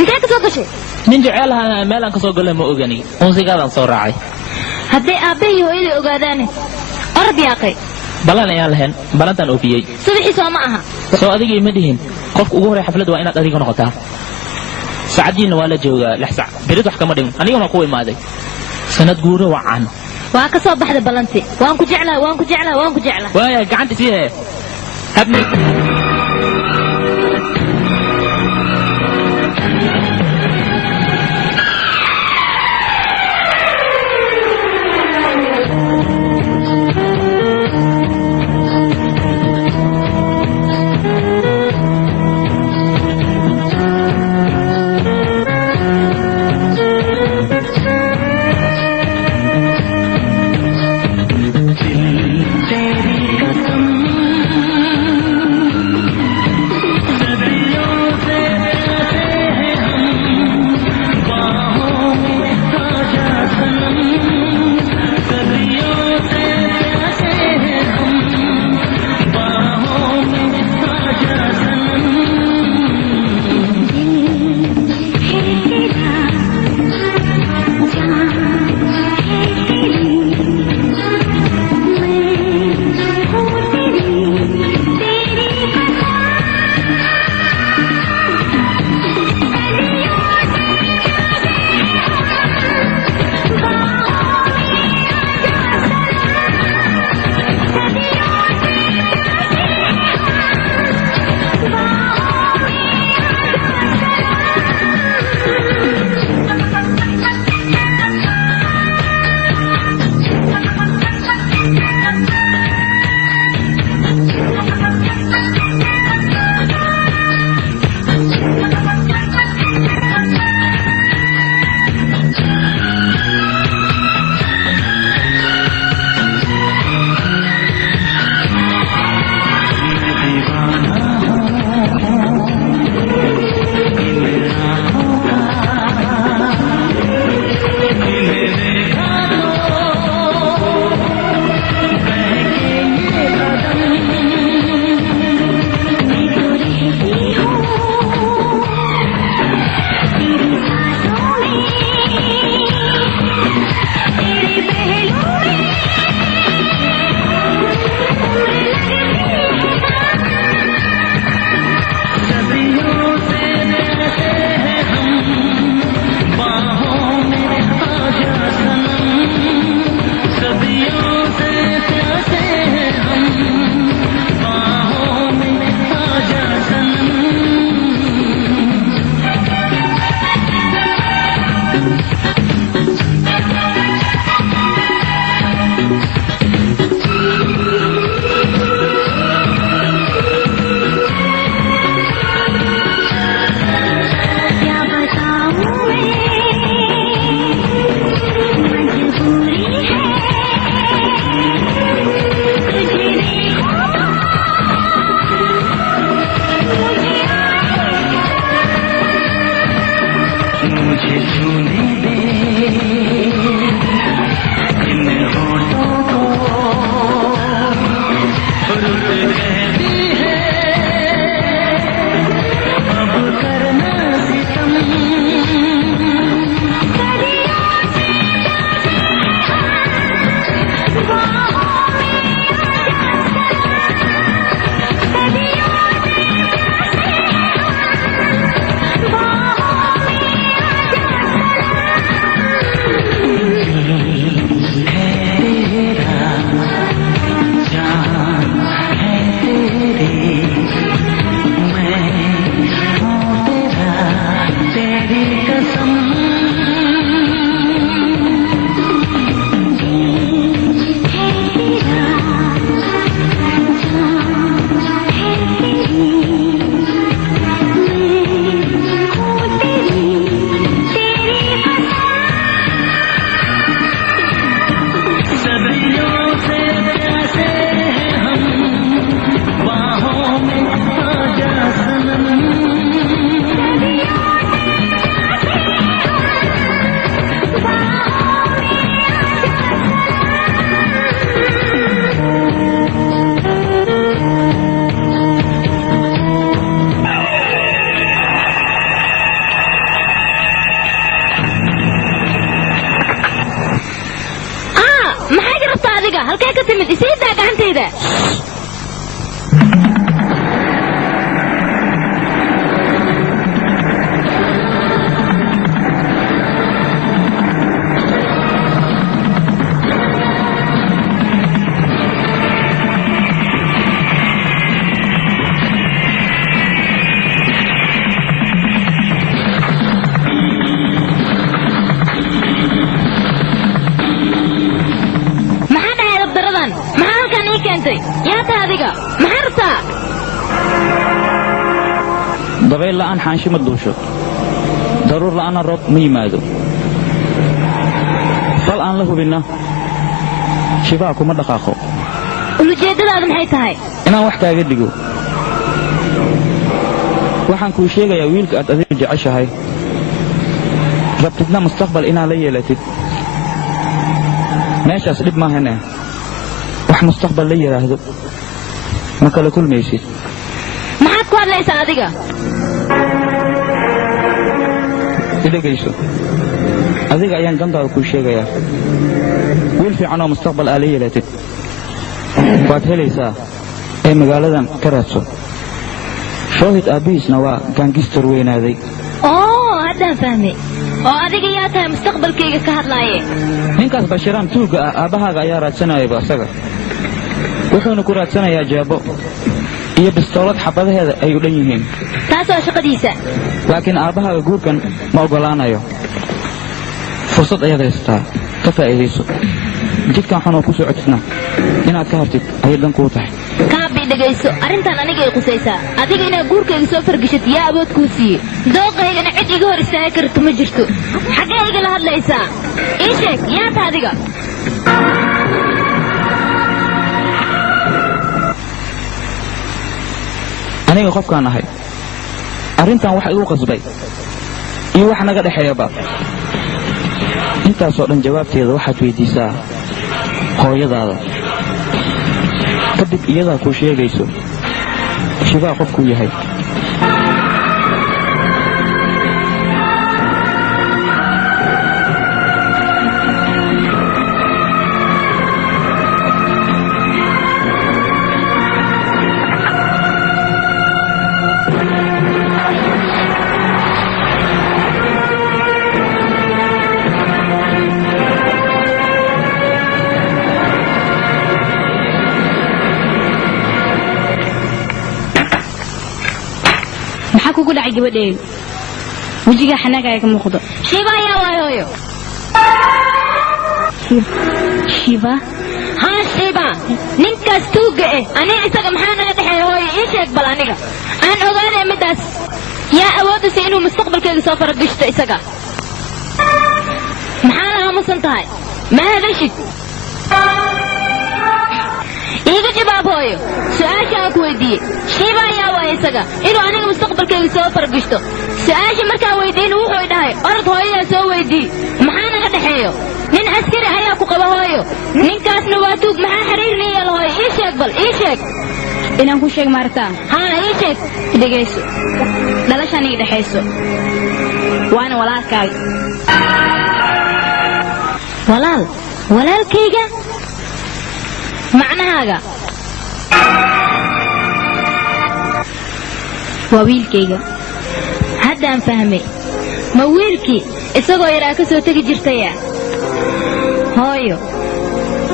انت كسو قشي nin jeceelaha meel aan ka soo galay ma ogani muusigadan soo raacay haddii aabbahay hooyadii ogaadaane orod yaaqay balan ayaan lahayn balantan oofiyey subaxii soo ma aha soo adigii ma dhihin qofka ugu horey xafladda waa inaad adiga noqotaa saacadiina waa la joogaa 6 saac berid wax kama dhimin aniguna ku imaaday sanad guuro wacan waa ka soo baxday balanti waan ku jeclaa waaya gacanta sii habni هل كيف كتمت إسيدك عن تيدا dabayl la'aan xaansho ma duusho daruur la'aana roob ma yimaado fal aan la hubinna shibaa kuma dhaqaaqo ulujeedadaadu maxay tahay inaan wax kaaga dhigo waxaan kuu sheegayaa wiilka aad adiga jeceshahay rabtidna mustaqbal inaad la yeelatid meeshaas dhib maahane wax mustaqbal la yidhaahdo ma kala kulmaysid maxaad ku hadlaysaa adiga idhagayso adiga ayaan dantaada kuu sheegayaa wiil fiican oo mustaqbal aa la yeelatid waad helaysaa ee magaaladan ka raadso shoohid aabbihiisna waa gaangistar weynaaday haddaan fahmay oo adiga yaa tahay mustaqbalkayga ka hadlaaye ninkaas bashiraan tuugga ah aabbahaaga ayaa raadsanayaba asaga wuxuuna ku raadsanayaa jaabo iyo bistoolad xabadaheeda ay u dhan yihiin taas waa shaqadiisa laakiin aabbahaaga guurkan ma oggolaanayo fursad ayaad haysataa ka faa'iidayso jidkan xun oo ku socotidna inaad ka hartid ayay dan kuu tahay kaabii dhegayso arrintan anigay qusaysaa adiga inaad guurkayga soo fargishad yaa awood kuu siiye dooqaygana cid iga hor istaagi karto ma jirto xaggee igala hadlaysaa ii sheeg yaa ta adiga aniga qofkaan ahay arrintan wax igu qasbay iyo wax naga dhexeeyaba intaasoo dhan jawaabteeda waxaad weyddiisaa hooyadaada kadib iyadaa kuu sheegayso shibaa qofkuu yahay kugu dhacay gabadheedu wajiga xanaagaya ka muuqdo shiba ayaa waay hooyo shiba haa shiba ninkaas tuugga aniga isaga maxaa naga dhexeeya hooyo ii sheeg bal aniga aan ogaanaya middaas yaa awoodaysa inuu mustaqbalkayga soo faragashto isaga maxaa la aamusan tahay ma hadashid iiga jawaab hooyo su-aasha aan ku weydiiyey shiiba ayaa waaya isaga inuu aniga mustaqbalkayga soo fargashto su-aasha markaan weydiin wuxuu dhahay orod hooyadaa soo weydii maxaa naga dhexeeyo nin askari ayaa ku qaba hooyo ninkaasna waa tuug maxaa xiriirna yeelo hooyo ii sheeg bal ii sheeg inaan ku sheeg maartaa haa ii sheeg dhegayso dhalashaan ii dhexayso waana walaalkaaga walaalkayga macnahaaga waa wiilkayga haddaan fahmay ma wiilkii isagoo yaraa ka soo tegi jirtaya hooyo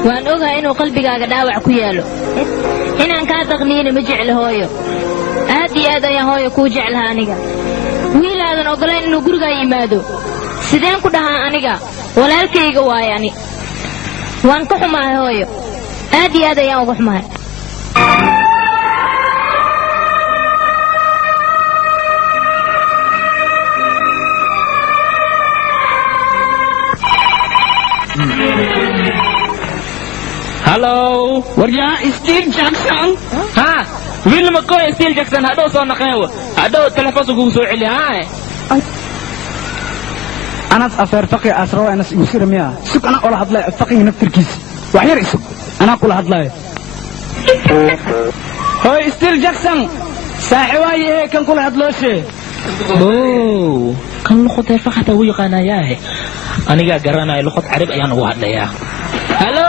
waan ogahay inuu qalbigaaga dhaawac ku yaalo inaan kaa daqniyina ma jecla hooyo aad iyo aad ayaan hooyo kuu jeclaha aniga wiilaadan oggolayn inuu gurigaa yimaado sideen ku dhahaa aniga walaalkayga waay ani waan ka xumahay hooyo aad iyo aad ayaan uga xumahay Hello. waryaa Steve Jackson Ha. Wiil ma koy Steve Jackson hadoo soo naqeeyo. Hadoo telefoonka kugu soo celi ha. أنا أفر فقي أسرع أنا يصير مياه سك أنا أقول هذا فقي نفتركيس وحير يسك أنا أقول هذا هو ستيل جاكسون ساحواي كان كل هذا شيء Oh, kan luqad ay faqata uu yaqaanaa yahay. Aniga garanay luqad Arab ayaan ugu hadlayaa. Hello,